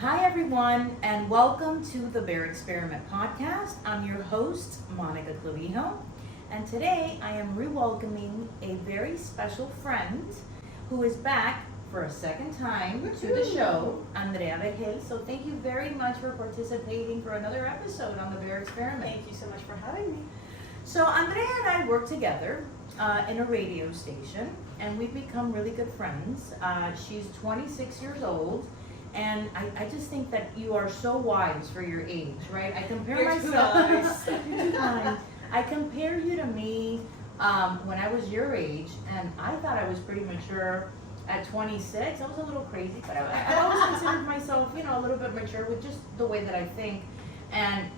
Hi, everyone, and welcome to the Bear Experiment podcast. I'm your host, Monica Clavijo, and today I am re-welcoming a very special friend who is back for a second time to the show, Andrea Vejel. So thank you very much for participating for another episode on the Bear Experiment. Thank you so much for having me. So Andrea and I work together in a radio station, and we've become really good friends. She's 26 years old. And I just think that you are so wise for your age, right? I compare myself. Too kind. I compare you to me when I was your age, and I thought I was pretty mature at 26. I was a little crazy, but I always considered myself, a little bit mature with just the way that I think. And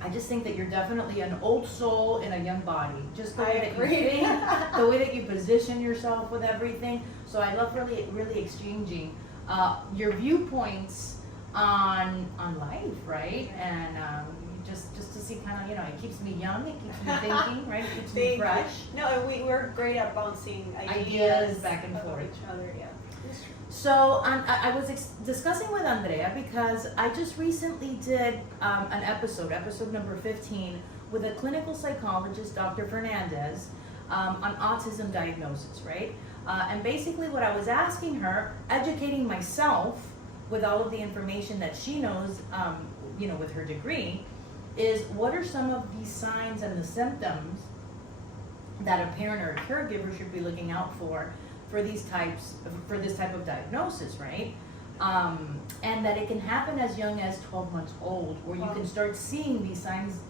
I just think that you're definitely an old soul in a young body. Just the way that you think, the way that you position yourself with everything. So I love really exchanging your viewpoints on life, right? And just to see kind of, it keeps me young, it keeps me thinking, right? It keeps me fresh. No, we're great at bouncing ideas back and forth. Each other, yeah. So I was discussing with Andrea because I just recently did an episode number 15, with a clinical psychologist, Dr. Fernandez, on autism diagnosis, right? And basically what I was asking her, educating myself with all of the information that she knows, with her degree, is what are some of these signs and the symptoms that a parent or a caregiver should be looking out for this type of diagnosis, right? And that it can happen as young as 12 months old, where you can start seeing these signs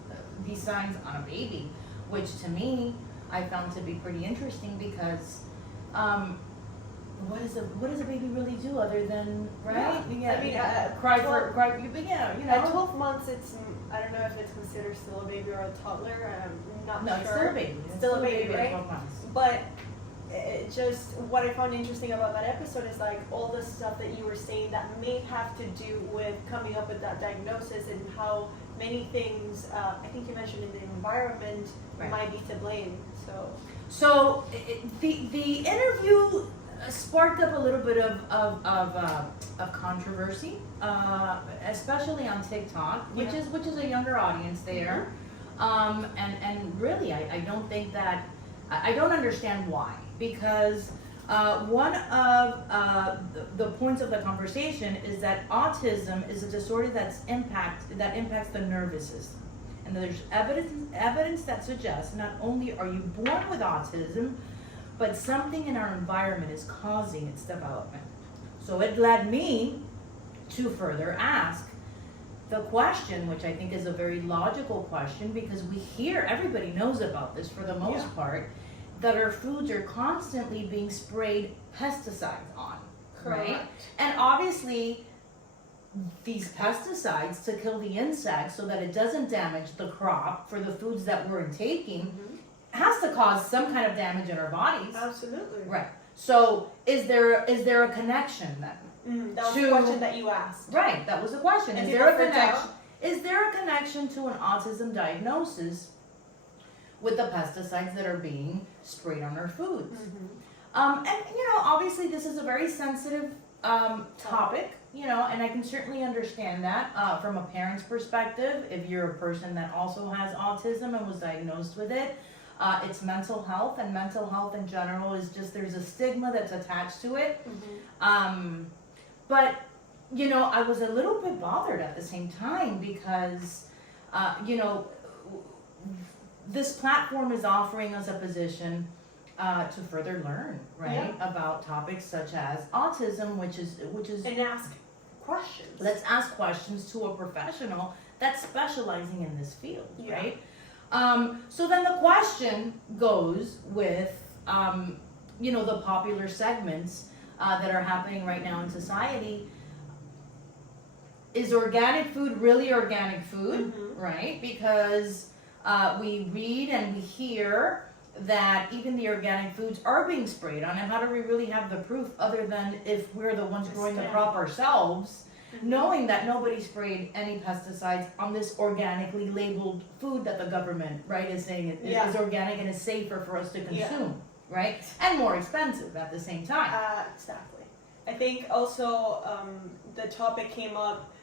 on a baby, which to me I found to be pretty interesting because what does a baby really do other than, right? Cry. At 12 months, I don't know if it's considered still a baby or a toddler. I'm not sure. No, it's still a baby. Still a baby, right? 12 months. But just what I found interesting about that episode is like all the stuff that you were saying that may have to do with coming up with that diagnosis and how many things, I think you mentioned in the environment, might be to blame. So the interview sparked up a little bit of controversy, especially on TikTok, which is a younger audience there, and really I don't think that I don't understand why, because one of the points of the conversation is that autism is a disorder that impacts the nervous system. And there's evidence that suggests not only are you born with autism, but something in our environment is causing its development. So it led me to further ask the question, which I think is a very logical question, because everybody knows about this for the most part, that our foods are constantly being sprayed pesticides on, right? And obviously, these pesticides to kill the insects so that it doesn't damage the crop for the foods that we're intaking has to cause some kind of damage in our bodies. Absolutely. Right. So is there a connection then? That was the question that you asked. Right, that was the question. Is there a connection to an autism diagnosis with the pesticides that are being sprayed on our foods? And obviously this is a very sensitive topic, and I can certainly understand that from a parent's perspective. If you're a person that also has autism and was diagnosed with it, it's mental health, and mental health in general is just, there's a stigma that's attached to it. But I was a little bit bothered at the same time because this platform is offering us a position to further learn, right, about topics such as autism, which is and ask questions. Let's ask questions to a professional that's specializing in this field, right? So then the question goes with the popular segments that are happening right now in society. Is organic food really organic food, right? Because we read and we hear that even the organic foods are being sprayed on, and how do we really have the proof other than if we're the ones growing the crop ourselves, knowing that nobody sprayed any pesticides on this organically labeled food that the government, right, is saying is organic and is safer for us to consume, right? And more expensive at the same time. Exactly. I think also the topic came up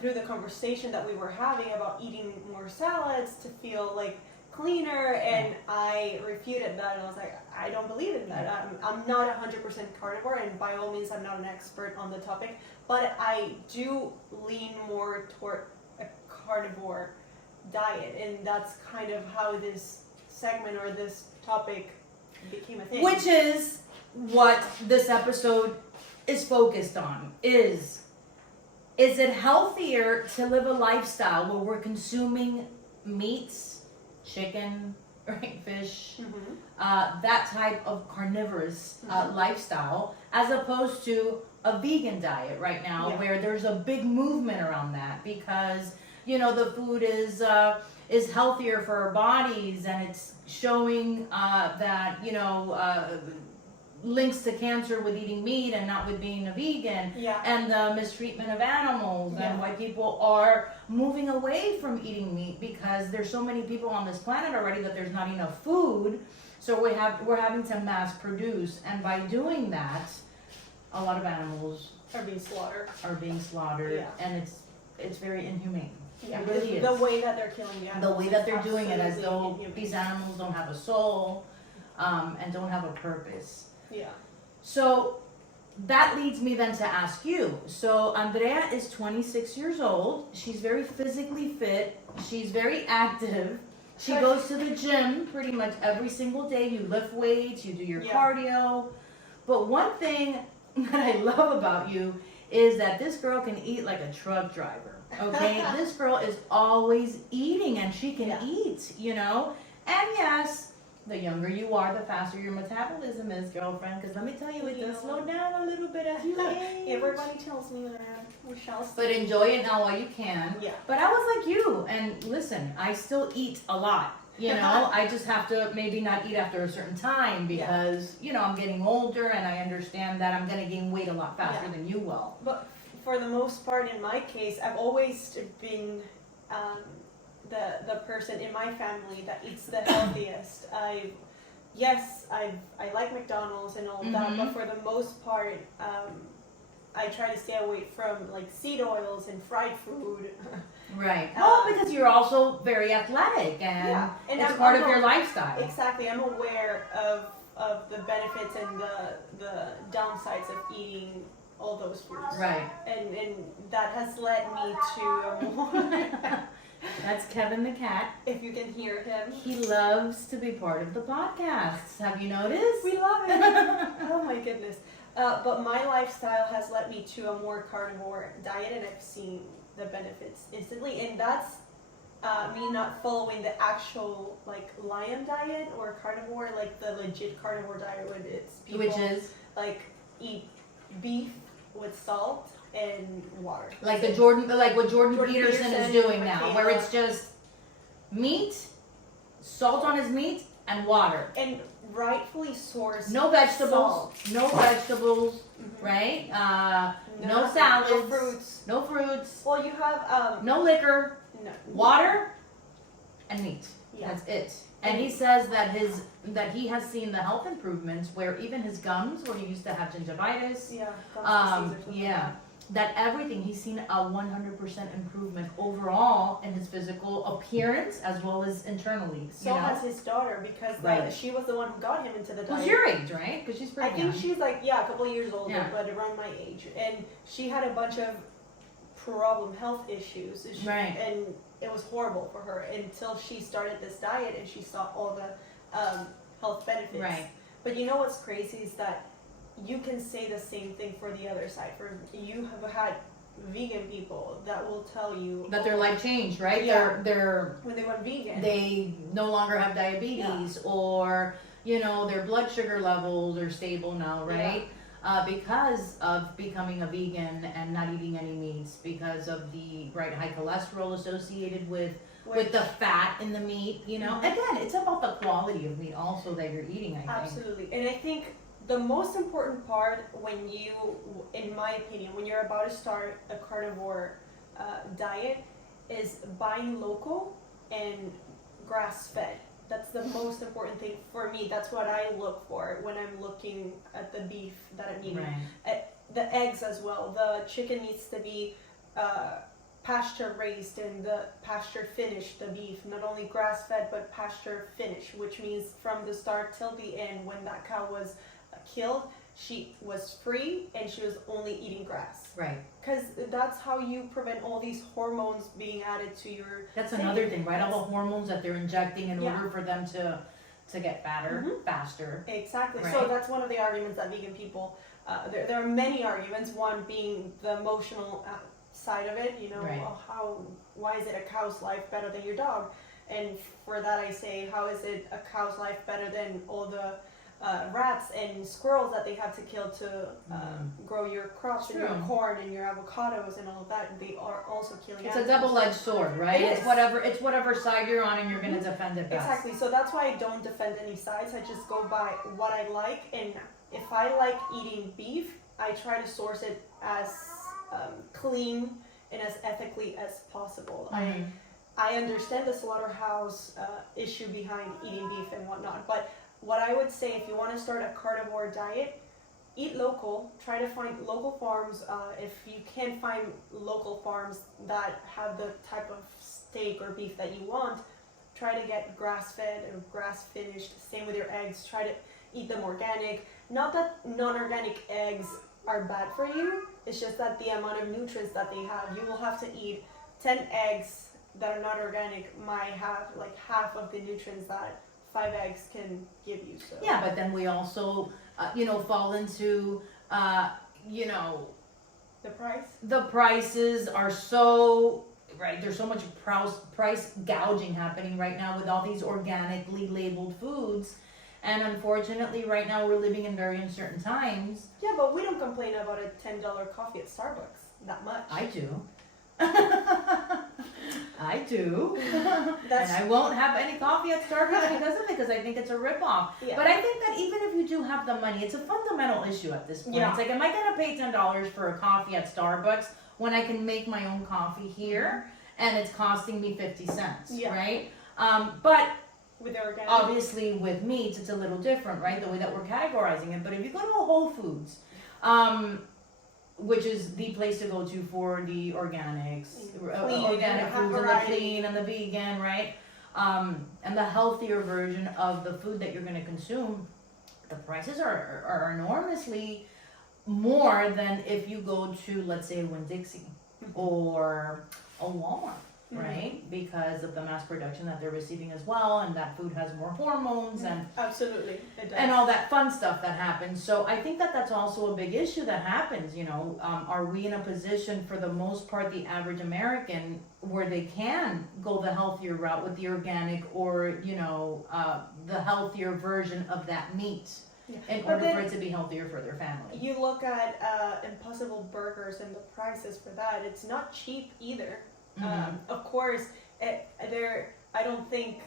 through the conversation that we were having about eating more salads to feel like cleaner, and I refuted that, and I was like, I don't believe in that. I'm not 100% carnivore, and by all means I'm not an expert on the topic, but I do lean more toward a carnivore diet, and that's kind of how this segment or this topic became a thing. Which is what this episode is focused on. Is it healthier to live a lifestyle where we're consuming meats, chicken, right, fish, that type of carnivorous lifestyle, as opposed to a vegan diet right now, where there's a big movement around that because, you know, the food is healthier for our bodies, and it's showing that, you know, links to cancer with eating meat and not with being a vegan, and the mistreatment of animals, and why people are moving away from eating meat because there's so many people on this planet already that there's not enough food, so we're having to mass produce, and by doing that, a lot of animals are being slaughtered, and it's very inhumane. Yeah, it really is. The way that they're killing the animals. The way that they're doing it, as though inhumane. these animals don't have a soul, and don't have a purpose. Yeah. So that leads me then to ask you. So Andrea is 26 years old. She's very physically fit. She's very active. She goes to the gym pretty much every single day. You lift weights, you do your cardio. But one thing that I love about you is that this girl can eat like a truck driver. Okay? This girl is always eating, and she can eat, you know? And yes, the younger you are, the faster your metabolism is, girlfriend. Because let me tell you, it does slow down a little bit as you age. Everybody tells me that. We shall see. But enjoy it now while you can. Yeah. But I was like you, and listen, I still eat a lot. You know, I just have to maybe not eat after a certain time because, you know, I'm getting older, and I understand that I'm going to gain weight a lot faster than you will. But for the most part, in my case, I've always been the person in my family that eats the healthiest. I like McDonald's and all that, but for the most part, I try to stay away from like seed oils and fried food. Right. Well, because you're also very athletic, and it's part of your lifestyle. Exactly. I'm aware of the benefits and the downsides of eating all those foods. Right. And that has led me to a more That's Kevin the cat. If you can hear him. He loves to be part of the podcast. Have you noticed? We love it. Oh my goodness. But my lifestyle has led me to a more carnivore diet, and I've seen the benefits instantly. And that's me not following the actual like lion diet or carnivore, like the legit carnivore diet, where it's people Which is like eat beef with salt and water. Like what Jordan Peterson is doing now, where it's just meat, salt on his meat, and water. And rightfully sourced. No vegetables. Salt. No vegetables, right? No salads. No fruits. No fruits. Well, you have no liquor. No. Water and meat. Yeah. That's it. And he says that he has seen the health improvements where even his gums, where he used to have gingivitis, that everything, he's seen a 100% improvement overall in his physical appearance as well as internally. So has his daughter, because she was the one who got him into the diet. Who's your age, right? Because she's pretty young. I think she's like, a couple of years older, but around my age. And she had a bunch of health issues. And it was horrible for her until she started this diet and she saw all the health benefits. Right. But you know what's crazy is that you can say the same thing for the other side. You have had vegan people that will tell you that their life changed, right? Yeah. They're when they went vegan, they no longer have diabetes, or their blood sugar levels are stable now, right? Because of becoming a vegan and not eating any meats, because of the high cholesterol associated with the fat in the meat. Again, it's about the quality of meat also that you're eating, I think. Absolutely. And I think the most important part in my opinion, when you're about to start a carnivore diet, is buying local and grass-fed. That's the most important thing for me. That's what I look for when I'm looking at the beef that I'm eating. Right. the eggs as well. The chicken needs to be pasture raised and the pasture finished, the beef, not only grass fed but pasture finished, which means from the start till the end, when that cow was killed, she was free and she was only eating grass. Right. Because that's how you prevent all these hormones being added to your. That's another thing, right? All the hormones that they're injecting in Yeah. order for them to get fatter, faster. Exactly. Right. So that's one of the arguments that vegan people. There are many arguments. One being the emotional side of it. You know, Right. why is it a cow's life better than your dog? And for that I say, how is it a cow's life better than all the rats and squirrels that they have to kill to grow your crops and your True. corn and your avocados and all of that? They are also killing It's a animals. double-edged sword, right? It It's is. whatever side you're on, and you're gonna defend it best. Exactly. So that's why I don't defend any sides. I just go by what I like, and if I like eating beef, I try to source it as clean and as ethically as possible. I understand the slaughterhouse issue behind eating beef and whatnot, but what I would say, if you want to start a carnivore diet, eat local. Try to find local farms. If you can't find local farms that have the type of steak or beef that you want, try to get grass-fed or grass-finished. Same with your eggs. Try to eat them organic. Not that non-organic eggs are bad for you. It's just that the amount of nutrients that they have, you will have to eat 10 eggs that are not organic might have like half of the nutrients that 5 eggs can give you. So Yeah, but then we also, fall into, the price. the prices are so, right, there's so much price gouging happening right now with all these organically labeled foods. And unfortunately, right now we're living in very uncertain times. Yeah, but we don't complain about a $10 coffee at Starbucks that much. I do. I do. That's And I won't have any coffee at Starbucks because of it, because I think it's a ripoff. yeah. But I think that even if you do have the money, it's a fundamental issue at this point. Yeah. It's like, am I going to pay $10 for a coffee at Starbucks when I can make my own coffee here and it's costing me 50 cents, Yeah. right? But with the organic. obviously with meats, it's a little different, right? The way that we're categorizing it. But if you go to a Whole Foods, which is the place to go to for the organics, Clean, organic have foods and the variety. clean and the vegan, right? And the healthier version of the food that you're going to consume, the prices are enormously more than if you go to, let's say, a Winn-Dixie or a Walmart, right? Because of the mass production that they're receiving as well, and that food has more hormones and Absolutely, it does. and all that fun stuff that happens. So I think that that's also a big issue that happens. Are we in a position, for the most part, the average American, where they can go the healthier route with the organic or the healthier version of that meat in But order then for it to be healthier for their family? You look at Impossible Burgers and the prices for that; it's not cheap either. Of course, I don't think.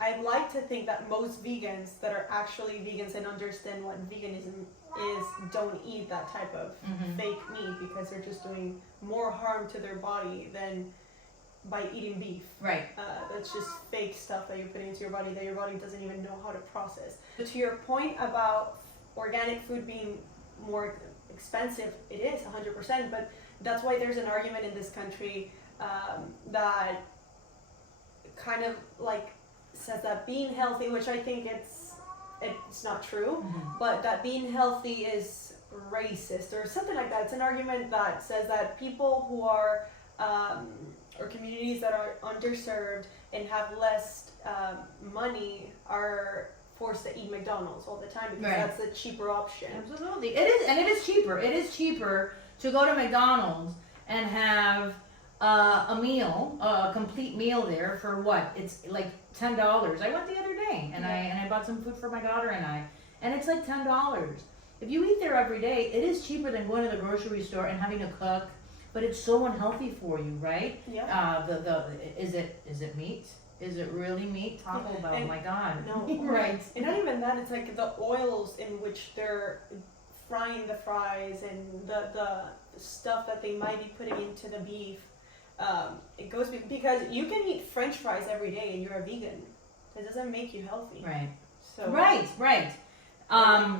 I'd like to think that most vegans that are actually vegans and understand what veganism is don't eat that type of fake meat, because they're just doing more harm to their body than by eating beef. Right. That's just fake stuff that you're putting into your body that your body doesn't even know how to process. But to your point about organic food being more expensive, it is 100%, but that's why there's an argument in this country that kind of like says that being healthy, which I think it's not true, but that being healthy is racist or something like that. It's an argument that says that people who are or communities that are underserved and have less money are forced to eat McDonald's all the time because Right. that's a cheaper option. Absolutely. It is, and it is cheaper. It is cheaper to go to McDonald's and have a meal, a complete meal there for what? It's like $10. I went the other day and I bought some food for my daughter and it's like $10. If you eat there every day, it is cheaper than going to the grocery store and having to cook, but it's so unhealthy for you, right? Yeah. Is it meat? Is it really meat? Taco Bell, And- my God. No. Right. And not even that, it's like the oils in which they're frying the fries and the stuff that they might be putting into the beef. It goes because you can eat French fries every day and you're a vegan. It doesn't make you healthy. Right. So Right.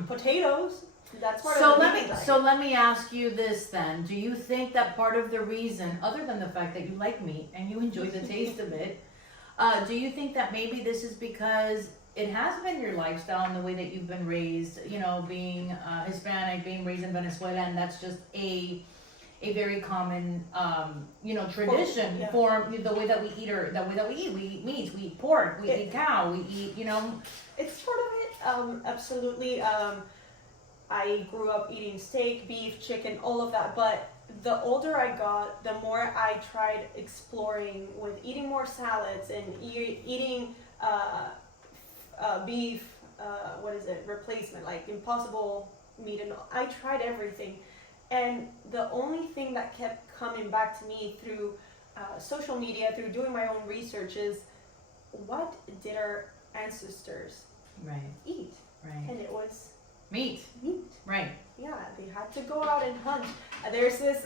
potatoes. That's part So of the let vegan me diet. so let me ask you this then. Do you think that part of the reason, other than the fact that you like meat and you enjoy the taste of it, do you think that maybe this is because it has been your lifestyle and the way that you've been raised, you know, being Hispanic, being raised in Venezuela, and that's just a very common, you know, tradition Yeah. for the way that we eat, or the way that we eat. We eat meat, we eat pork, we eat cow, we eat, you know. It's part of it, absolutely. I grew up eating steak, beef, chicken, all of that. But the older I got, the more I tried exploring with eating more salads and eating beef, replacement, like impossible meat. And I tried everything. And the only thing that kept coming back to me through social media, through doing my own research, is what did our ancestors Right, eat? right. And it was Meat, meat. right. Yeah, they had to go out and hunt. There's this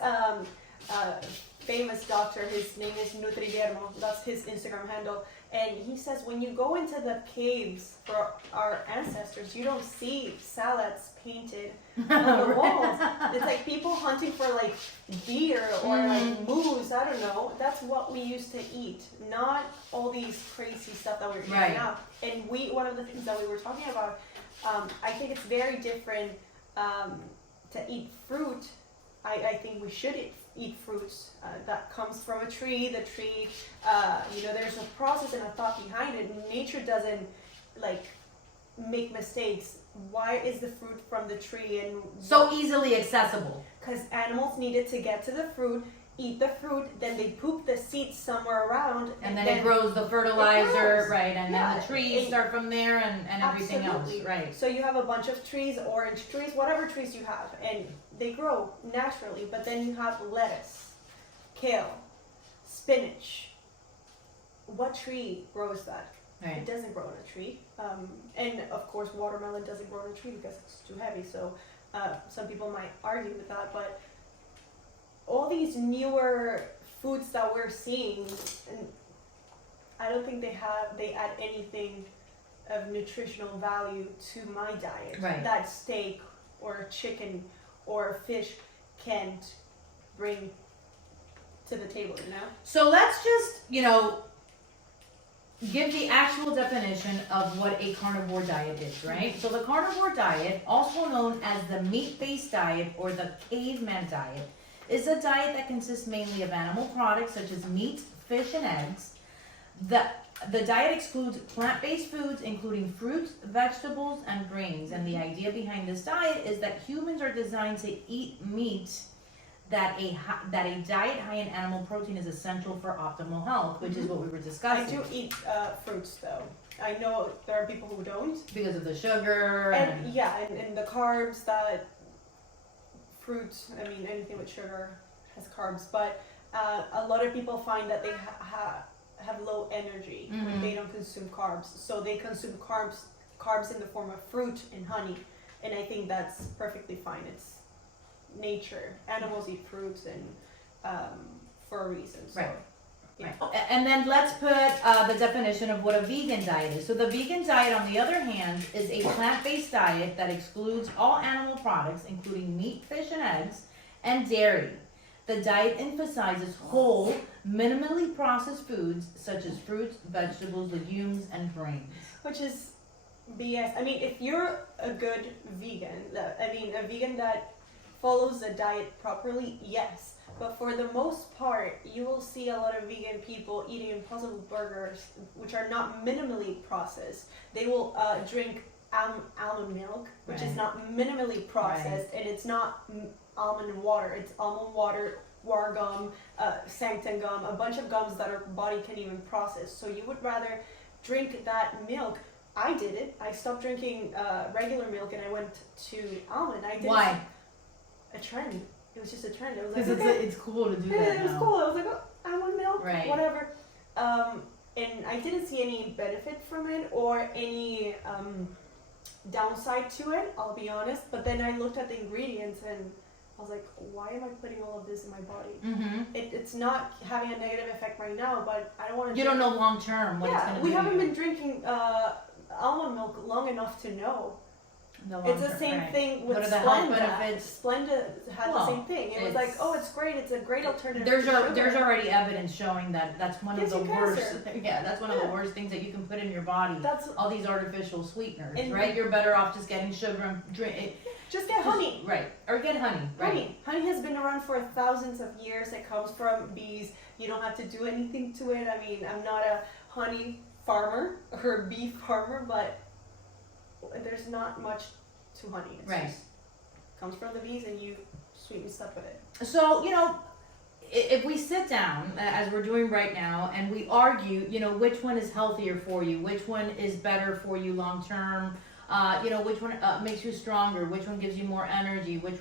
famous doctor, his name is Nutriguermo, that's his Instagram handle, and he says when you go into the caves for our ancestors, you don't see salads painted on the walls. It's like people hunting for like deer or like moose, I don't know. That's what we used to eat, not all these crazy stuff that we're eating Right. now. And one of the things that we were talking about, I think it's very different to eat fruit. I think we should eat fruits that comes from a tree. The tree, you know, there's a process and a thought behind it. Nature doesn't like make mistakes. Why is the fruit from the tree and So easily accessible. because animals needed to get to the fruit, eat the fruit, then they poop the seeds somewhere around, And then it grows the fertilizer, grows. right? And Yeah, then the trees it- start from there, and everything Absolutely. else, right? So you have a bunch of trees, orange trees, whatever trees you have, and they grow naturally. But then you have lettuce, kale, spinach. What tree grows that? Right. It doesn't grow on a tree. And of course, watermelon doesn't grow on a tree because it's too heavy. So some people might argue with that. But all these newer foods that we're seeing, and I don't think they add anything of nutritional value to my diet. Right. That steak or chicken or fish can't bring to the table, you know? So let's just, you know, give the actual definition of what a carnivore diet is, right? So the carnivore diet, also known as the meat-based diet or the caveman diet, is a diet that consists mainly of animal products such as meat, fish, and eggs. The diet excludes plant-based foods, including fruits, vegetables, and grains. And the idea behind this diet is that humans are designed to eat meat, that a diet high in animal protein is essential for optimal health, which is what we were I discussing. do eat fruits though. I know there are people who don't. Because of the sugar And yeah, and the carbs that fruits, I mean anything with sugar has carbs, but a lot of people find that they have low energy when they don't consume carbs. So they consume carbs in the form of fruit and honey, and I think that's perfectly fine. It's nature. Animals eat fruits and for a reason. So. Right. Yeah. Right. And then let's put the definition of what a vegan diet is. So the vegan diet, on the other hand, is a plant-based diet that excludes all animal products, including meat, fish, and eggs, and dairy. The diet emphasizes whole, minimally processed foods such as fruits, vegetables, legumes, and grains. Which is BS. I mean, if you're a good vegan, a vegan that follows the diet properly, yes. But for the most part, you will see a lot of vegan people eating Impossible burgers, which are not minimally processed. They will drink almond milk, which is not minimally processed, and it's not almond water. It's almond water, guar gum, sanctum gum, a bunch of gums that our body can't even process. So you would rather drink that milk. I did it. I stopped drinking regular milk and I went to almond. I did Why? a trend. It was just a trend. It was like, Because okay. it's cool to do Yeah, that it was now. cool. I was like, oh, almond milk, Right. whatever. And I didn't see any benefit from it or any downside to it, I'll be honest. But then I looked at the ingredients and I was like, why am I putting all of this in my body? Mm-hmm. It's not having a negative effect right now, but I don't want to. You don't know long term what it's going Yeah, to we do. haven't been drinking almond milk long enough to know. It's the same right. thing with What are the health Splenda. benefits? Splenda had the Well, same thing. It was like, oh, it's great. It's a great alternative. There's to sugar. there's already evidence showing that that's one Gives of the you worst. cancer. Yeah, that's one of the worst things that you can put in your body. That's All these artificial sweeteners, And- right? You're better off just getting sugar and drink. just get honey. Right, or get honey. Right. Honey has been around for thousands of years. It comes from bees. You don't have to do anything to it. I mean, I'm not a honey farmer or a bee farmer, but there's not much to honey. It's Right. just comes from the bees and you sweeten stuff with it. So, if we sit down, as we're doing right now, and we argue, which one is healthier for you, which one is better for you long term, which one makes you stronger, which one gives you more energy, which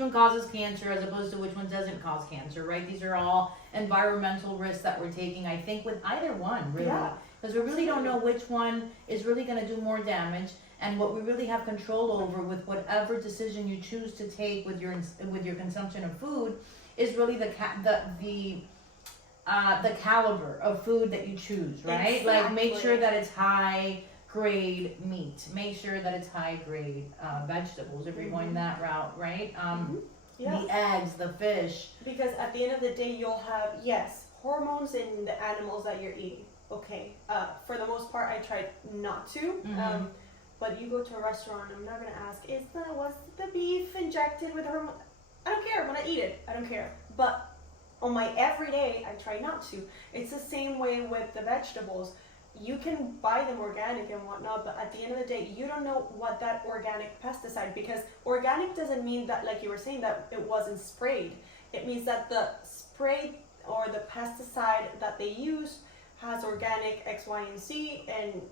one causes cancer as opposed to which one doesn't cause cancer, right? These are all environmental risks that we're taking, I think, with either one, really. Yeah. Because we really don't know which one is really going to do more damage, and what we really have control over with whatever decision you choose to take with your consumption of food is really the caliber of food that you choose, right? Like, make sure that it's high grade meat, make sure that it's high grade vegetables if you're going that route, right? Yeah. The eggs, the fish. Because at the end of the day, you'll have, yes, hormones in the animals that you're eating. Okay. For the most part, I tried not to. But you go to a restaurant, I'm not going to ask, was the beef injected with hormone? I don't care. When I eat it, I don't care. But on my everyday, I try not to. It's the same way with the vegetables. You can buy them organic and whatnot, but at the end of the day, you don't know what that organic pesticide, because organic doesn't mean that, like you were saying, that it wasn't sprayed. It means that the spray or the pesticide that they use has organic X, Y, and Z, and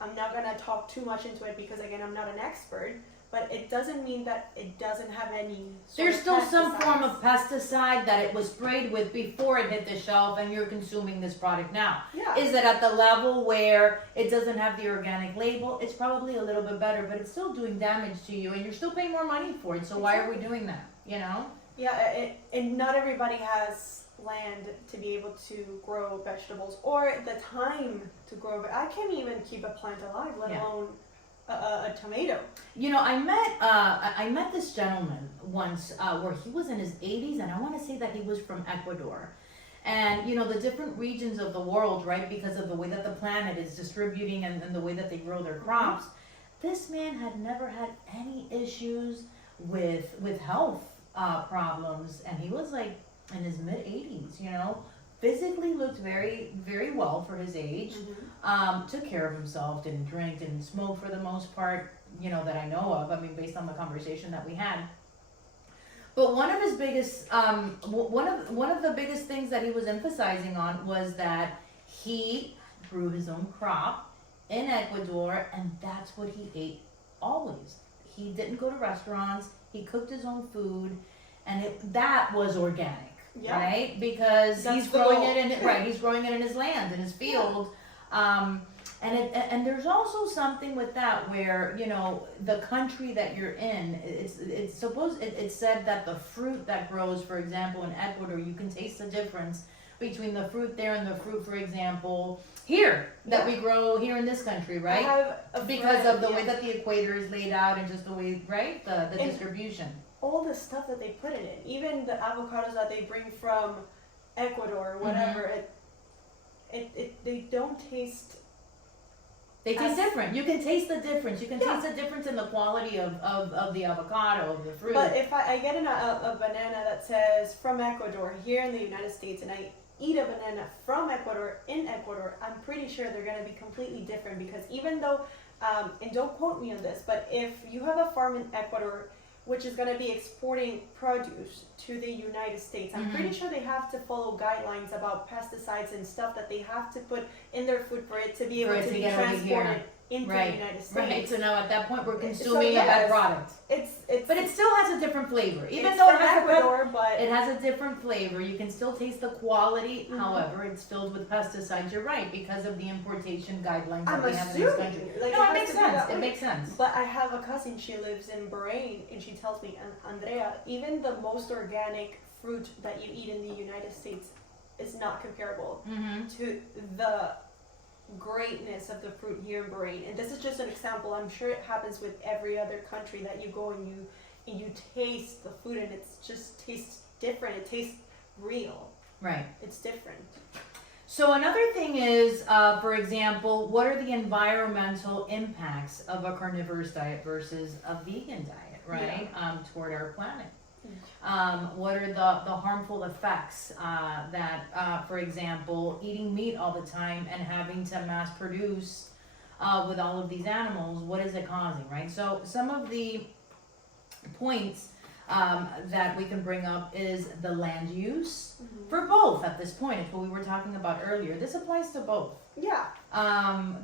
I'm not going to talk too much into it because, again, I'm not an expert, but it doesn't mean that it doesn't have any sort There's of still some pesticides. form of pesticide that it was sprayed with before it hit the shelf and you're consuming this product now. Yeah. Is it at the level where it doesn't have the organic label? It's probably a little bit better, but it's still doing damage to you and you're still paying more money for it. So why are we doing that, Yeah, and not everybody has land to be able to grow vegetables or the time to grow it. I can't even keep a plant alive, let alone a tomato. I met this gentleman once where he was in his 80s, and I want to say that he was from Ecuador. And the different regions of the world, right, because of the way that the planet is distributing and the way that they grow their crops, this man had never had any issues with health problems, and he was like in his mid 80s, physically looked very, very well for his age, took care of himself, didn't drink, didn't smoke for the most part, that I know of, based on the conversation that we had. But one of his biggest, one of the biggest things that he was emphasizing on was that he grew his own crop in Ecuador, and that's what he ate always. He didn't go to restaurants, he cooked his own food, and that was organic. Yeah. Right, because That's he's the growing goal. it in he's growing it in his land, in his field, and there's also something with that where the country that you're in, it's said that the fruit that grows, for example, in Ecuador, you can taste the difference between the fruit there and the fruit, for example, here that we grow here in this country, right? I have a Because friend, of the way that the equator is laid out and just the way, right, the distribution. all the stuff that they put in it, even the avocados that they bring from Ecuador or whatever, they don't taste. They taste different. You can taste the difference. You can taste the difference in the quality of the avocado, of the fruit. But if I get a banana that says from Ecuador here in the United States, and I eat a banana from Ecuador in Ecuador, I'm pretty sure they're going to be completely different, because even though, and don't quote me on this, but if you have a farm in Ecuador which is going to be exporting produce to the United States, I'm pretty sure they have to follow guidelines about pesticides and stuff that they have to put in their food for it to be able to be transported into the United States. Right, so now at that point we're consuming a bad product. But it still has a different flavor. Even though it has Ecuador, but it has a different flavor. You can still taste the quality, however, it's filled with pesticides, you're right, because of the importation guidelines that we have in this country. It makes sense. It makes sense. But I have a cousin, she lives in Bahrain, and she tells me, Andrea, even the most organic fruit that you eat in the United States is not comparable to the greatness of the fruit here in Bahrain. And this is just an example. I'm sure it happens with every other country that you go and you taste the food, and it just tastes different. It tastes real. Right. It's different. So another thing is, for example, what are the environmental impacts of a carnivorous diet versus a vegan diet, right? Toward our planet. What are the harmful effects that, for example, eating meat all the time and having to mass produce with all of these animals, what is it causing, right? So some of the points that we can bring up is the land use for both at this point. It's what we were talking about earlier. This applies to both. Yeah.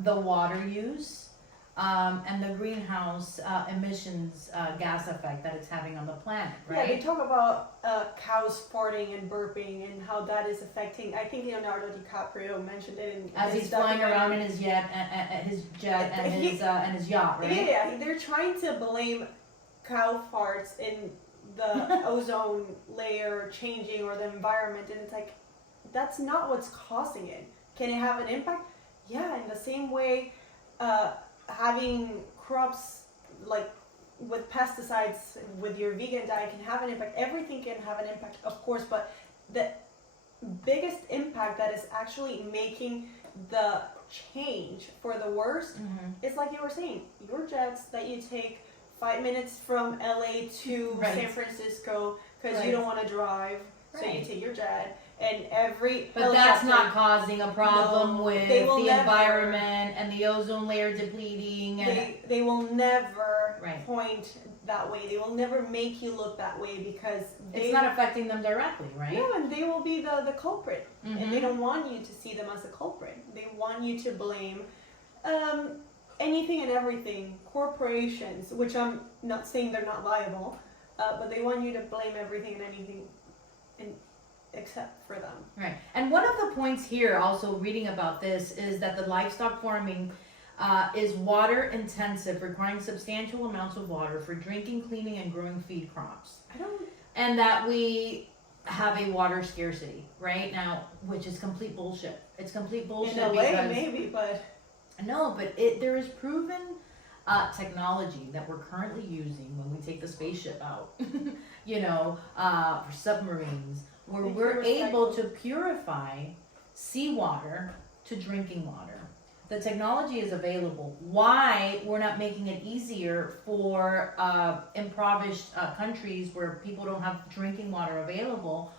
The water use and the greenhouse emissions gas effect that it's having on the planet, right? Yeah, they talk about cows farting and burping and how that is affecting. I think Leonardo DiCaprio mentioned it in As his he's flying around in documentary. his jet and his yacht, right? Yeah, they're trying to blame cow farts in the ozone layer changing or the environment, and it's like, that's not what's causing it. Can it have an impact? Yeah, in the same way, having crops like with pesticides with your vegan diet can have an impact. Everything can have an impact, of course, but the biggest impact that is actually making the change for the worst is, like you were saying, your jets that you take 5 minutes from LA to San Francisco because you don't want to drive, so you take your jet. And but that's not causing a problem with the never, environment and the ozone layer depleting. And they will never point that way. They will never make you look that way because it's not affecting them directly, right? No, and they will be the culprit. And they don't want you to see them as a culprit. They want you to blame anything and everything. Corporations, which I'm not saying they're not liable, but they want you to blame everything and anything except for them. Right. And one of the points here, also reading about this, is that the livestock farming is water intensive, requiring substantial amounts of water for drinking, cleaning, and growing feed crops. And that we have a water scarcity right now, which is complete bullshit. It's complete bullshit. In a way, maybe, but no, but there is proven technology that we're currently using when we take the spaceship out, for submarines, where we're able to purify seawater to drinking water. The technology is available. Why we're not making it easier for impoverished countries where people don't have drinking water available?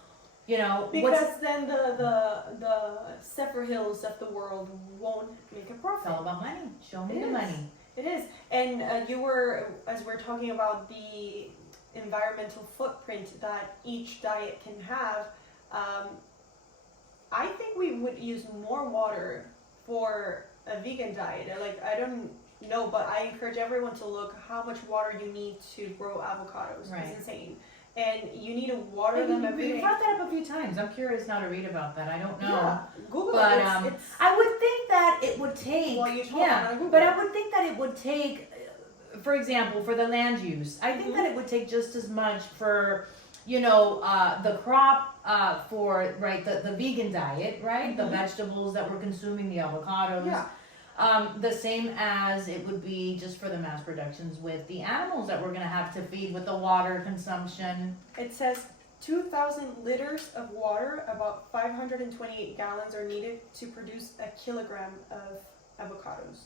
Because then the Separate Hills of the world won't make a profit. It's all about money. Show me the money. It is. And as we're talking about the environmental footprint that each diet can have, I think we would use more water for a vegan diet. I don't know, but I encourage everyone to look how much water you need to grow avocados. Right. It's insane. And you need to water them every day. You brought that up a few times. I'm curious now to read about that. I don't know. Yeah, Google but, it. I would think that it would take. Well, you told but I would think that it would take, for example, for the land use. I think that it would take just as much for, the crop for the vegan diet, right? The vegetables that we're consuming, the avocados. Yeah. The same as it would be just for the mass productions with the animals that we're going to have to feed with the water consumption. It says 2,000 liters of water, about 528 gallons are needed to produce a kilogram of avocados.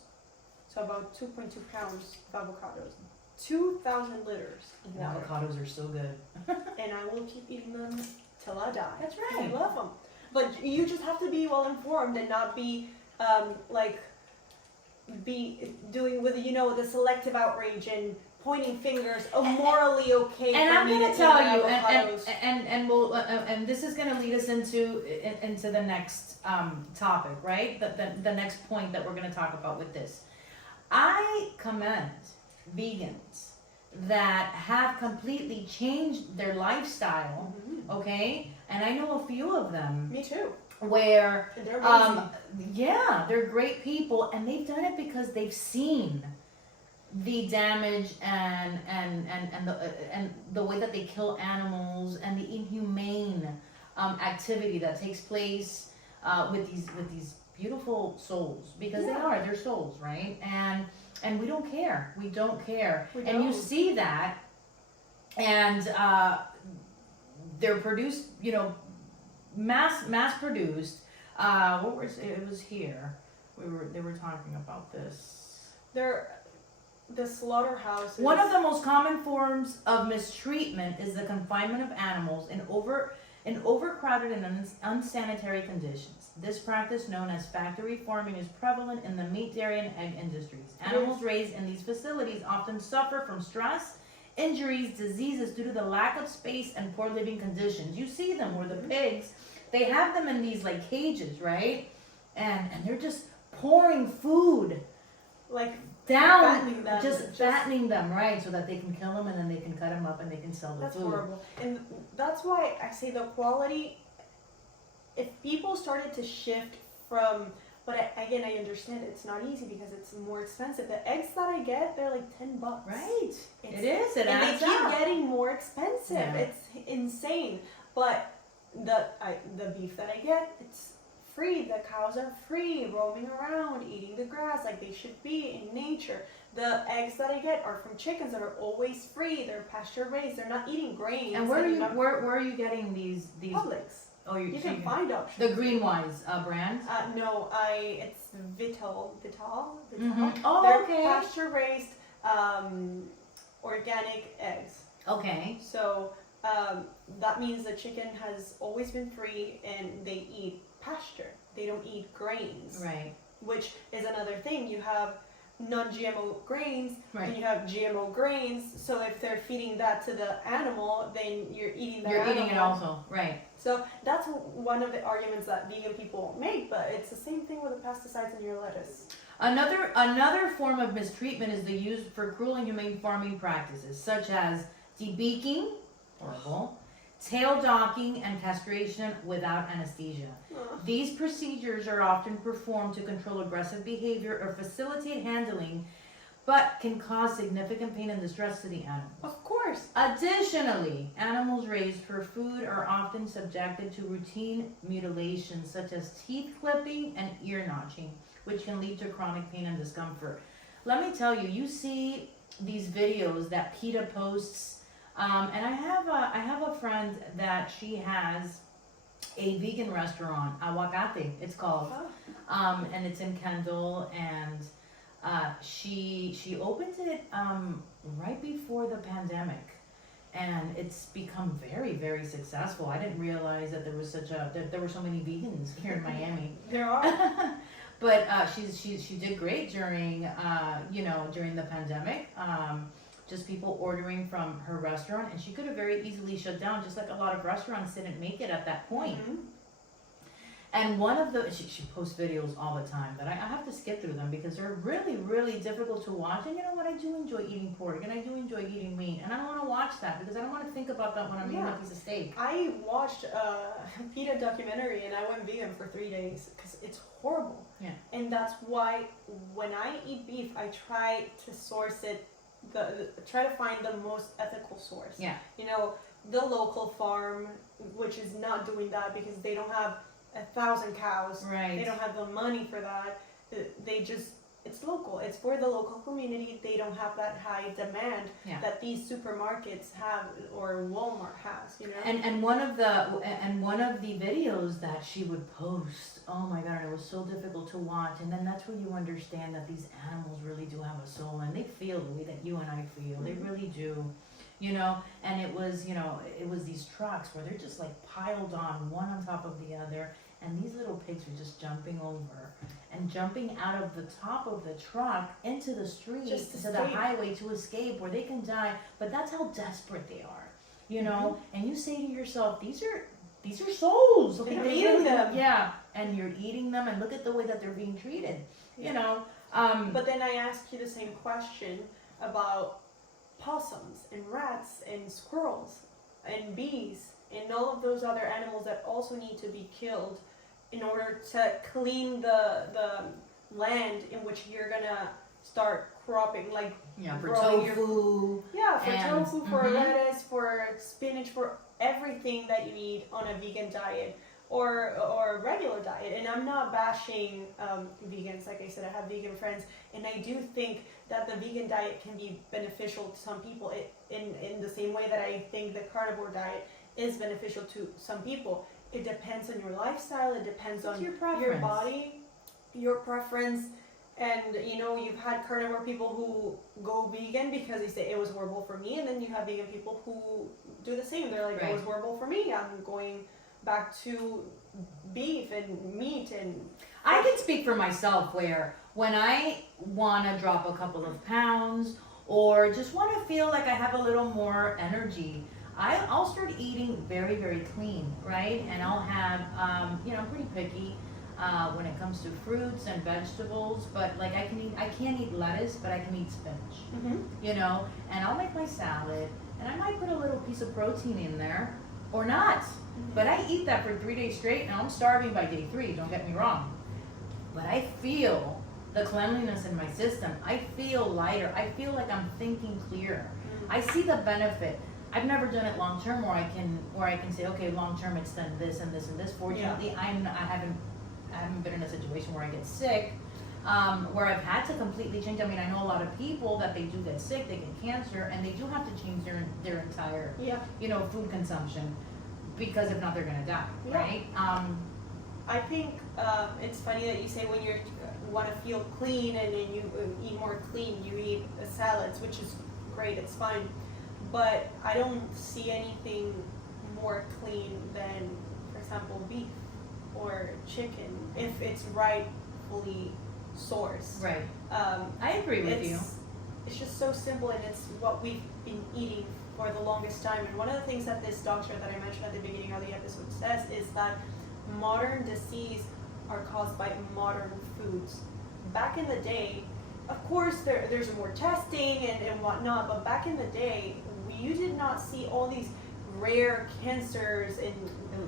So about 2.2 pounds of avocados. 2,000 liters of water. Avocados are so good. And I will keep eating them till I die. That's right. I love them. But you just have to be well informed and not be be doing with the selective outrage and pointing fingers. Morally okay. And for I'm me going to eat tell you, avocados. and we'll, and this is going to lead us into the next topic, right? The next point that we're going to talk about with this. I commend vegans that have completely changed their lifestyle. Okay, and I know a few of them. Me too. Where they're amazing. They're great people, and they've done it because they've seen the damage and the way that they kill animals and the inhumane activity that takes place with these beautiful souls, because they Yeah. are, they're souls, right? And we don't care. We don't care. We And you don't. see that, and they're produced, you know, mass produced. What was it? It was here. They were talking about this. The slaughterhouses. One of the most common forms of mistreatment is the confinement of animals in overcrowded and unsanitary conditions. This practice, known as factory farming, is prevalent in the meat, dairy, and egg industries. Animals raised in these facilities often suffer from stress, injuries, diseases due to the lack of space and poor living conditions. You see them where the pigs, they have them in these like cages, right? And they're just pouring food like down, fattening them, just fattening them, right? So that they can kill them and then they can cut them up and they can sell the That's food. horrible. And that's why I say the quality, if people started to shift from, but again, I understand it's not easy because it's more expensive. The eggs that I get, they're like $10. Right. It is. It and adds they keep up. getting more expensive. Yeah. It's insane. But the beef that I get, it's free. The cows are free, roaming around, eating the grass like they should be in nature. The eggs that I get are from chickens that are always free. They're pasture raised. They're not eating grains. And where are you getting these? Publix. Oh, You can find options. the Greenwise brand. No, it's Vital. Mhm. Oh, They're okay. pasture raised, organic eggs. Okay. So that means the chicken has always been free and they eat pasture. They don't eat grains. Right. Which is another thing. You have non-GMO grains Right. and you have GMO grains. So if they're feeding that to the animal, then you're eating that You're animal. eating it also. Right. So that's one of the arguments that vegan people make, but it's the same thing with the pesticides in your lettuce. Another form of mistreatment is the use for cruel and humane farming practices, such as debeaking, horrible, tail docking, and castration without anesthesia. These procedures are often performed to control aggressive behavior or facilitate handling, but can cause significant pain and distress to the animal. Of course. Additionally, animals raised for food are often subjected to routine mutilations such as teeth clipping and ear notching, which can lead to chronic pain and discomfort. Let me tell you, you see these videos that PETA posts, and I have a friend that she has a vegan restaurant, Aguacate, it's called, and it's in Kendall, and she opened it right before the pandemic, and it's become very, very successful. I didn't realize that there were so many vegans here in Miami. There are. But she did great during during the pandemic. Just people ordering from her restaurant, and she could have very easily shut down, just like a lot of restaurants didn't make it at that point. Mm-hmm. And one of the, she posts videos all the time, but I have to skip through them because they're really, really difficult to watch. And you know what? I do enjoy eating pork, and I do enjoy eating meat, and I don't want to watch that because I don't want to think about that when I'm eating a piece of steak. I watched a PETA documentary and I went vegan for 3 days because it's horrible. Yeah. And that's why when I eat beef, I try to source it, try to find the most ethical source. Yeah. You know, the local farm, which is not doing that because they don't have 1,000 cows. Right. They don't have the money for that. They just, it's local. It's for the local community. They don't have that high demand that these supermarkets have or Walmart has, you know? And one of the videos that she would post, oh my God, it was so difficult to watch. And then that's where you understand that these animals really do have a soul, and they feel the way that you and I feel. They really do. You know, and it was these trucks where they're just like piled on one on top of the other, and these little pigs are just jumping over and jumping out of the top of the truck into the street, Just to to the highway to escape where they can die. But that's how desperate they are, you know. And you say to yourself, these are souls. Okay, you're eating them. Yeah, and you're eating them, and look at the way that they're being treated. You know. But then I ask you the same question about possums and rats and squirrels and bees and all of those other animals that also need to be killed in order to clean the land in which you're gonna start cropping, like for growing tofu. for tofu, for lettuce, for spinach, for everything that you eat on a vegan diet. or regular diet. And I'm not bashing vegans. Like I said, I have vegan friends, and I do think that the vegan diet can be beneficial to some people. In the same way that I think the carnivore diet is beneficial to some people. It depends on your lifestyle. It depends on your body, your preference. And you've had carnivore people who go vegan because they say it was horrible for me, and then you have vegan people who do the same. They're like, it was horrible for me. I'm going back to beef and meat. And I can speak for myself where when I want to drop a couple of pounds or just want to feel like I have a little more energy, I'll start eating very, very clean, right? And I'll have, I'm pretty picky when it comes to fruits and vegetables, but like I can't eat lettuce, but I can eat spinach, and I'll make my salad, and I might put a little piece of protein in there or not, but I eat that for 3 days straight. Now I'm starving by day 3, don't get me wrong, but I feel the cleanliness in my system. I feel lighter. I feel like I'm thinking clearer. I see the benefit. I've never done it long term where I can say, okay, long term it's done this and this and this. Fortunately, I haven't been in a situation where I get sick, where I've had to completely change. I mean, I know a lot of people that they do get sick, they get cancer, and they do have to change their entire, food consumption, because if not, they're gonna die, right? I think it's funny that you say when you want to feel clean and then you eat more clean, you eat salads, which is great, it's fine. But I don't see anything more clean than, for example, beef or chicken, if it's rightfully sourced. Right. I agree with you. It's just so simple, and it's what we've been eating for the longest time. And one of the things that this doctor that I mentioned at the beginning of the episode says is that modern disease are caused by modern foods. Back in the day, of course, there's more testing and whatnot, but back in the day, you did not see all these rare cancers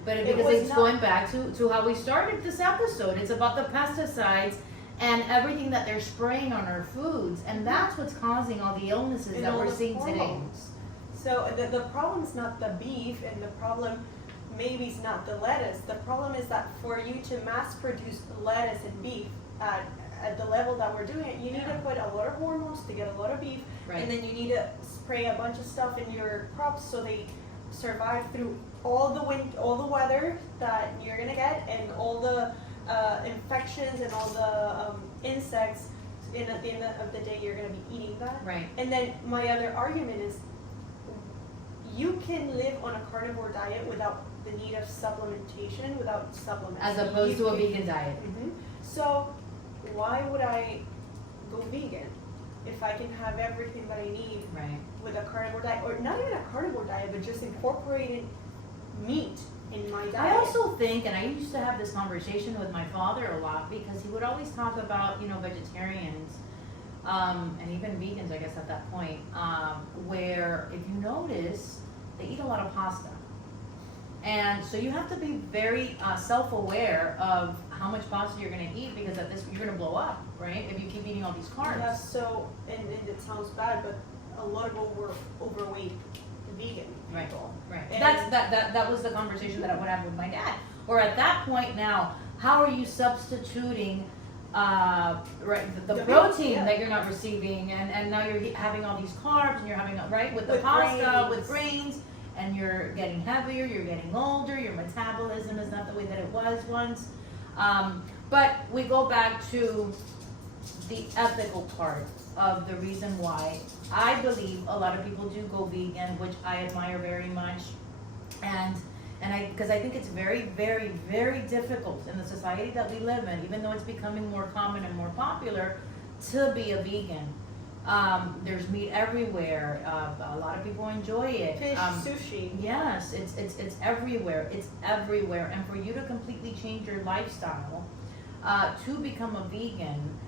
because it's going back to how we started this episode. It's about the pesticides and everything that they're spraying on our foods, and that's what's causing all the illnesses and that we're seeing today. So the problem's not the beef, and the problem maybe is not the lettuce. The problem is that for you to mass produce lettuce and beef at the level that we're doing it, you need to put a lot of hormones to get a lot of beef, and then you need to spray a bunch of stuff in your crops so they survive through all the weather that you're gonna get, and all the infections and all the insects. And at the end of the day, you're gonna be eating that. Right. And then my other argument is, you can live on a carnivore diet without the need of supplementation, without supplements. As opposed to a vegan diet. So why would I go vegan if I can have everything that I need with a carnivore diet, or not even a carnivore diet, but just incorporating meat in my diet? I also think, and I used to have this conversation with my father a lot, because he would always talk about, vegetarians, and even vegans, I guess at that point, where if you notice, they eat a lot of pasta. And so you have to be very self-aware of how much pasta you're going to eat, because at this you're going to blow up, right? If you keep eating all these carbs. Yeah, so, and it sounds bad, but a lot of overweight vegan people. Right. That was the conversation that I would have with my dad. Or at that point now, how are you substituting the protein that you're not receiving, and now you're having all these carbs, and you're having with the pasta, with grains. And you're getting heavier, you're getting older, your metabolism is not the way that it was once. But we go back to the ethical part of the reason why I believe a lot of people do go vegan, which I admire very much. Because I think it's very, very, very difficult in the society that we live in, even though it's becoming more common and more popular, to be a vegan. There's meat everywhere. A lot of people enjoy it. Fish, sushi. Yes, it's everywhere. It's everywhere. And for you to completely change your lifestyle to become a vegan,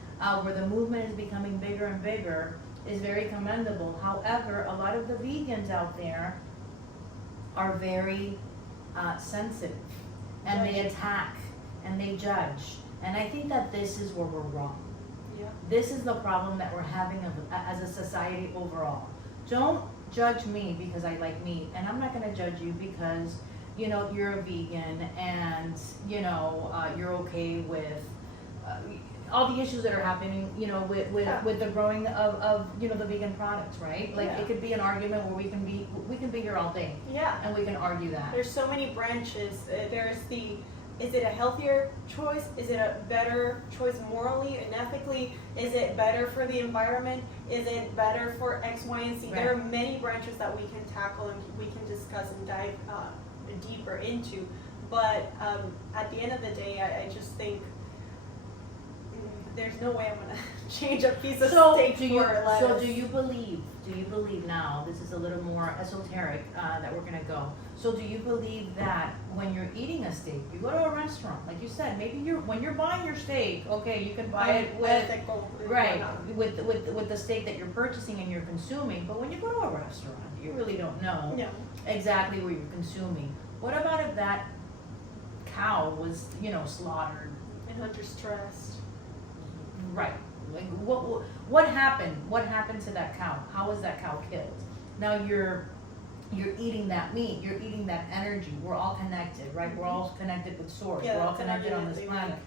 where the movement is becoming bigger and bigger, is very commendable. However, a lot of the vegans out there are very sensitive, and they attack and they judge. And I think that this is where we're wrong. This is the problem that we're having as a society overall. Don't judge me because I like meat, and I'm not going to judge you because you're a vegan and, you're okay with all the issues that are happening, with the growing of, the vegan products, right? Like, Yeah. it could be an argument where we can be here all day Yeah. and we can argue that. There's so many branches. Is it a healthier choice? Is it a better choice morally and ethically? Is it better for the environment? Is it better for X, Y, and Z? Right. There are many branches that we can tackle and we can discuss and dive deeper into. But at the end of the day, I just think there's no way I'm gonna change a piece of steak for lettuce. So do you believe now, this is a little more esoteric, that we're gonna go. So do you believe that when you're eating a steak, you go to a restaurant, like you said, maybe when you're buying your steak, okay, you can buy it with, ethical, right, with the steak that you're purchasing and you're consuming, but when you go to a restaurant, you really don't know No. exactly what you're consuming. What about if that cow was, slaughtered? And under stress. Right. Like what happened? What happened to that cow? How was that cow killed? Now you're eating that meat. You're eating that energy. We're all connected, right? We're all connected with source. Yeah, We're all that's an connected on argument this they planet. make.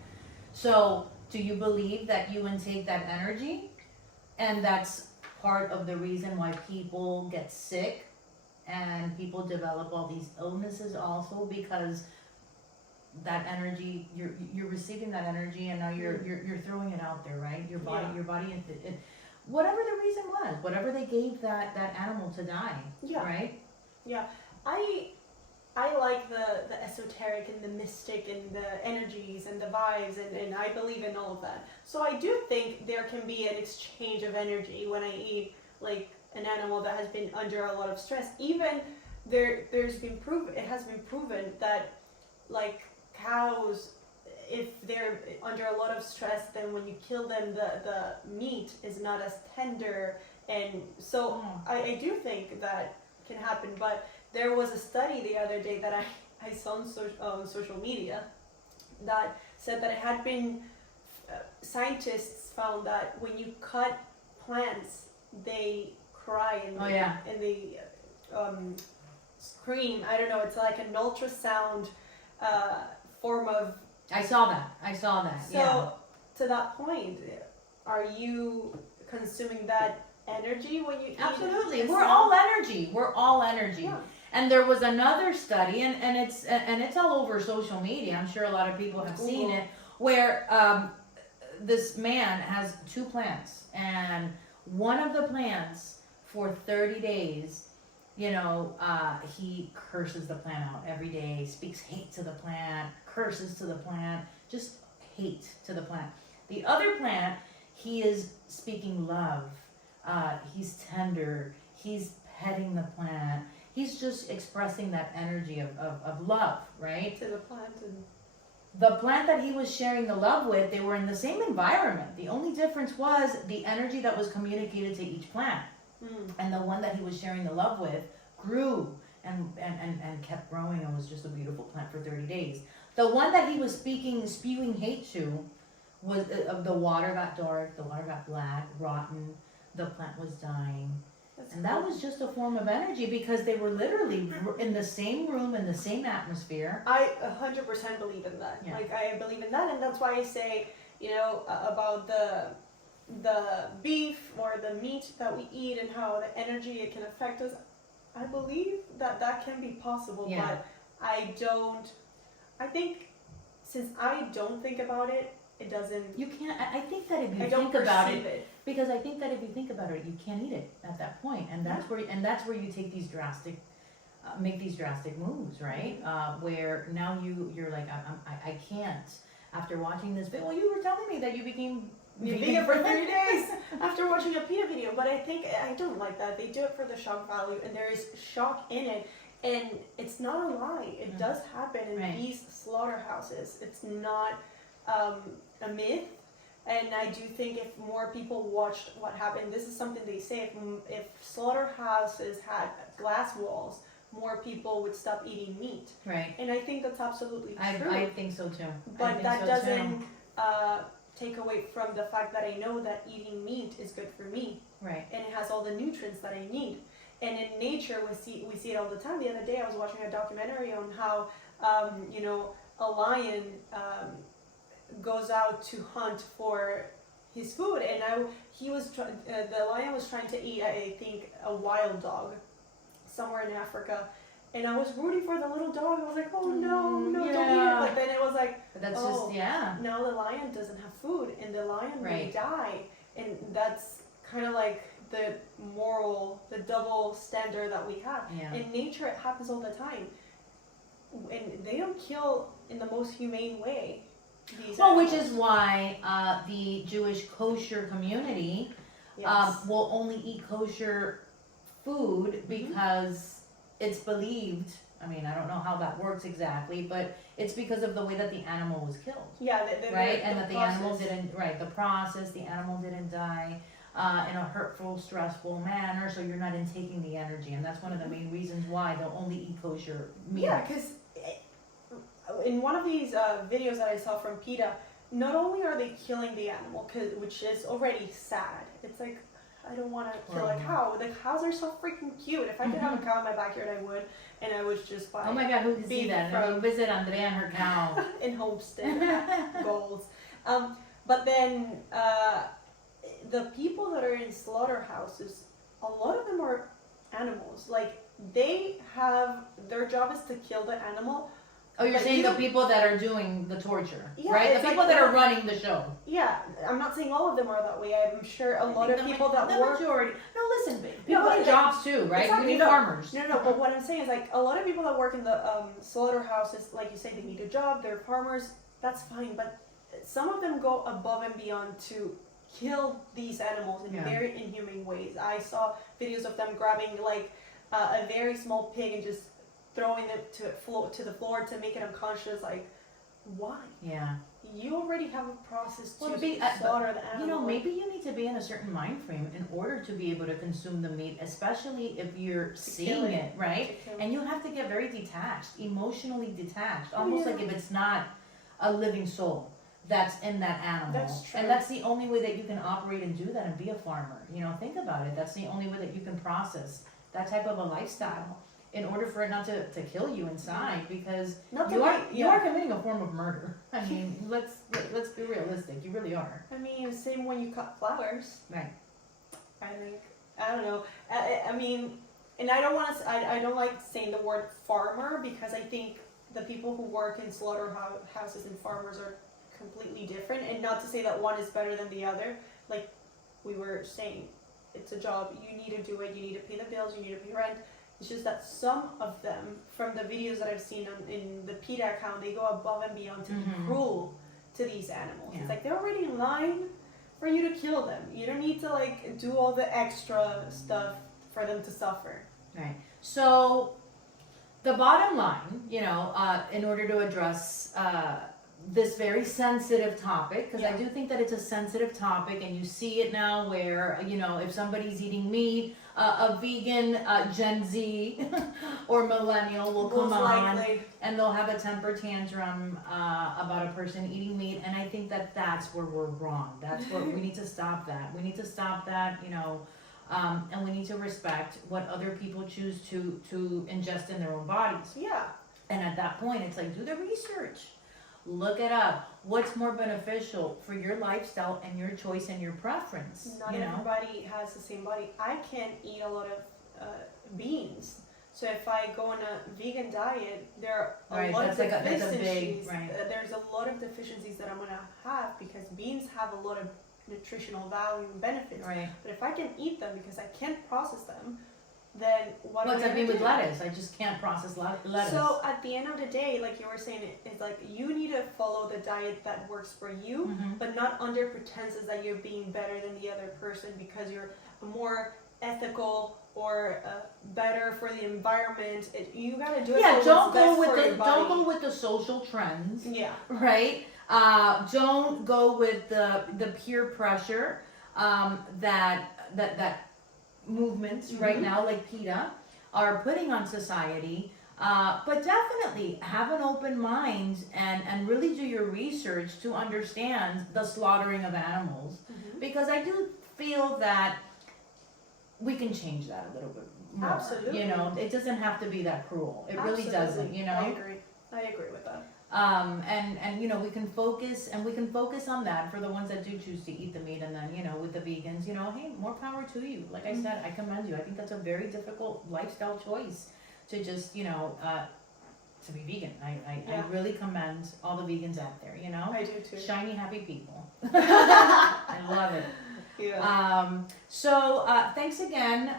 So do you believe that you intake that energy, and that's part of the reason why people get sick and people develop all these illnesses also, because that energy, you're receiving that energy, and now you're throwing it out there, right? Your body, whatever the reason was, whatever they gave that animal to die, Yeah. right? Yeah, I like the esoteric and the mystic and the energies and the vibes, and I believe in all of that. So I do think there can be an exchange of energy when I eat like an animal that has been under a lot of stress. Even it has been proven that like cows, if they're under a lot of stress, then when you kill them, the meat is not as tender, and so I do think that can happen. But there was a study the other day that I saw on social media that said that it had been scientists found that when you cut plants, they cry and they scream. I don't know. It's like an ultrasound form of. I saw that. So to that point, are you consuming that energy when you eat? Absolutely. We're all energy. Yeah. And there was another study, and it's all over social media. I'm sure a lot of people have seen it, where this man has 2 plants, and one of the plants for 30 days, he curses the plant out every day, speaks hate to the plant, curses to the plant, just hate to the plant. The other plant, he is speaking love. He's tender. He's petting the plant. He's just expressing that energy of love, right? To the plant. And the plant that he was sharing the love with, they were in the same environment. The only difference was the energy that was communicated to each plant. And the one that he was sharing the love with grew and kept growing and was just a beautiful plant for 30 days. The one that he was spewing hate to, was the water got dark, the water got black, rotten, the plant was dying. And that was just a form of energy, because they were literally in the same room, in the same atmosphere. I 100% believe in that. Yeah. Like, I believe in that, and that's why I say, about the beef or the meat that we eat and how the energy it can affect us. I believe that can be possible, Yeah. but I think since I don't think about it, it doesn't. You can't. I think that if you I don't think about perceive it, because I think that if you think about it, you can't eat it at that point, and that's where you take these drastic, make these drastic moves, right? Where now you're like, I can't. After watching this video, well, you were telling me that you became vegan for 30 days after watching a PETA video, but I don't like that. They do it for the shock value, and there is shock in it, and it's not a lie. It does happen in these slaughterhouses. It's not a myth, and I do think if more people watched what happened, this is something they say, if slaughterhouses had glass walls, more people would stop eating meat. Right. And I think that's absolutely true. I think so too. But that doesn't take away from the fact that I know that eating meat is good for me. Right. And it has all the nutrients that I need. And in nature, we see it all the time. The other day, I was watching a documentary on how, a lion goes out to hunt for his food, and the lion was trying to eat, I think, a wild dog somewhere in Africa. And I was rooting for the little dog. I was like, oh no, don't eat it. But then it was like, but that's just, now the lion doesn't have food, and the lion may die. And that's kind of like the double standard that we have. Yeah. In nature, it happens all the time. And they don't kill in the most humane way. Which is why the Jewish kosher community will only eat kosher food because it's believed, I mean, I don't know how that works exactly, but it's because of the way that the animal was killed. Yeah, and that the animal didn't, the process, the animal didn't die in a hurtful, stressful manner, so you're not intaking the energy. And that's one of the main reasons why they'll only eat kosher meat. Yeah, because in one of these videos that I saw from PETA, not only are they killing the animal, which is already sad, it's like, I don't want to kill a cow. The cows are so freaking cute. If I could have a cow in my backyard, I would, and I would just buy. Oh my God, who can see that? Go visit Andrea and her cow in Homestead Goals. But then the people that are in slaughterhouses, a lot of them are animals. Like they have their job is to kill the animal. Oh, you're saying the people that are doing the torture, right? The people like, that are running the show. Yeah, I'm not saying all of them are that way. I'm sure a lot of people that work. The majority. No, listen, people need jobs too, right? Exactly, we need farmers. No, but what I'm saying is like a lot of people that work in the slaughterhouses, like you say, they need a job. They're farmers. That's fine, but some of them go above and beyond to kill these animals in very inhumane ways. I saw videos of them grabbing like a very small pig and just throwing it to the floor to make it unconscious. Like, why? Yeah. You already have a process to slaughter the animal. You know, maybe you need to be in a certain mind frame in order to be able to consume the meat, especially if you're seeing it, right? And you have to get very detached, emotionally detached, almost like if it's not a living soul that's in that animal. That's true. And that's the only way that you can operate and do that and be a farmer. You know, think about it. That's the only way that you can process that type of a lifestyle in order for it not to kill you inside, because you are committing a form of murder. I mean, let's be realistic. You really are. I mean, same when you cut flowers. Right. I don't know. I mean, and I don't like saying the word farmer, because I think the people who work in slaughterhouses and farmers are completely different. And not to say that one is better than the other. Like we were saying, it's a job. You need to do it. You need to pay the bills. You need to pay rent. It's just that some of them, from the videos that I've seen in the PETA account, they go above and beyond to be cruel to these animals. Yeah. It's like they're already in line for you to kill them. You don't need to like do all the extra stuff for them to suffer. Right. So the bottom line, you know, in order to address this very sensitive topic, because I do think that it's a sensitive topic, and you see it now where, you know, if somebody's eating meat, a vegan Gen Z or millennial will come on and they'll have a temper tantrum about a person eating meat, and I think that that's where we're wrong. That's where we need to stop that. We need to stop that, you know, and we need to respect what other people choose to ingest in their own bodies. Yeah. And at that point, it's like, do the research. Look it up. What's more beneficial for your lifestyle and your choice and your preference? Not everybody has the same body. I can't eat a lot of beans. So if I go on a vegan diet, there are a lot of deficiencies. There's a lot of deficiencies that I'm going to have, because beans have a lot of nutritional value and benefits. Right. But if I can eat them because I can't process them, then what What's I mean with lettuce? I just can't process lettuce. So at the end of the day, like you were saying, it's like you need to follow the diet that works for you, but not under pretenses that you're being better than the other person because you're more ethical or better for the environment. You gotta do it. Yeah, don't go with the social trends. Yeah. Right. Don't go with the peer pressure that movements right now, like PETA, are putting on society, but definitely have an open mind and really do your research to understand the slaughtering of animals, because I do feel that we can change that a little bit more. Absolutely. You know, it doesn't have to be that cruel. It really doesn't, Absolutely. you know? I agree with that. And you know, we can focus on that for the ones that do choose to eat the meat, and then, you know, with the vegans, you know, hey, more power to you. Like I said, I commend you. I think that's a very difficult lifestyle choice to just, you know, to be vegan. I really commend all the vegans out there, you know? I do too. Shiny, happy people. I love it. Yeah. So thanks again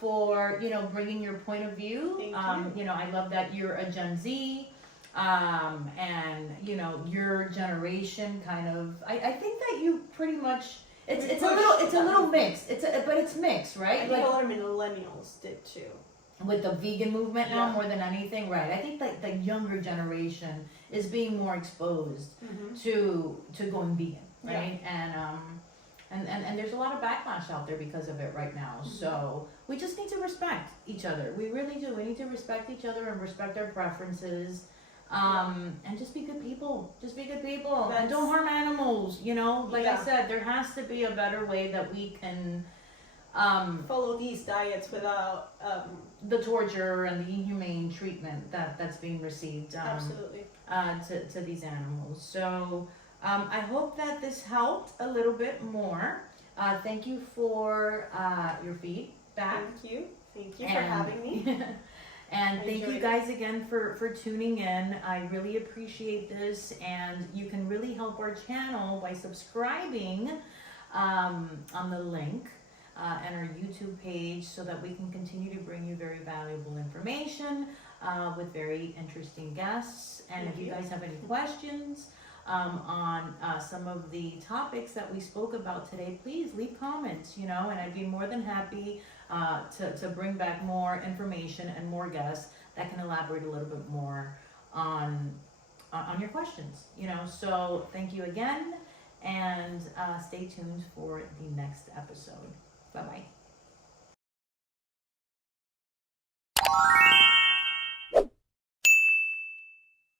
for, you know, bringing your point of view. Thank you. You know, I love that you're a Gen Z, and you know, your generation kind of. I think that you pretty much. It's a little mixed. But it's mixed, right? I think a lot of millennials did too. With the vegan movement now, Yeah. more than anything, right? I think that the younger generation is being more exposed to going vegan, right? And there's a lot of backlash out there because of it right now. So we just need to respect each other. We really do. We need to respect each other and respect our preferences. And just be good people. Just be good people. And don't harm animals, you know? Like I said, there has to be a better way that we can follow these diets without the torture and the inhumane treatment that's being received absolutely to these animals. So I hope that this helped a little bit more. Thank you for your feedback. Thank you for having me. And thank you guys again for tuning in. I really appreciate this, and you can really help our channel by subscribing on the link and our YouTube page, so that we can continue to bring you very valuable information with very interesting guests. And if you guys have any questions on some of the topics that we spoke about today, please leave comments, you know, and I'd be more than happy to bring back more information and more guests that can elaborate a little bit more on your questions, you know. So thank you again, and stay tuned for the next episode. Bye-bye.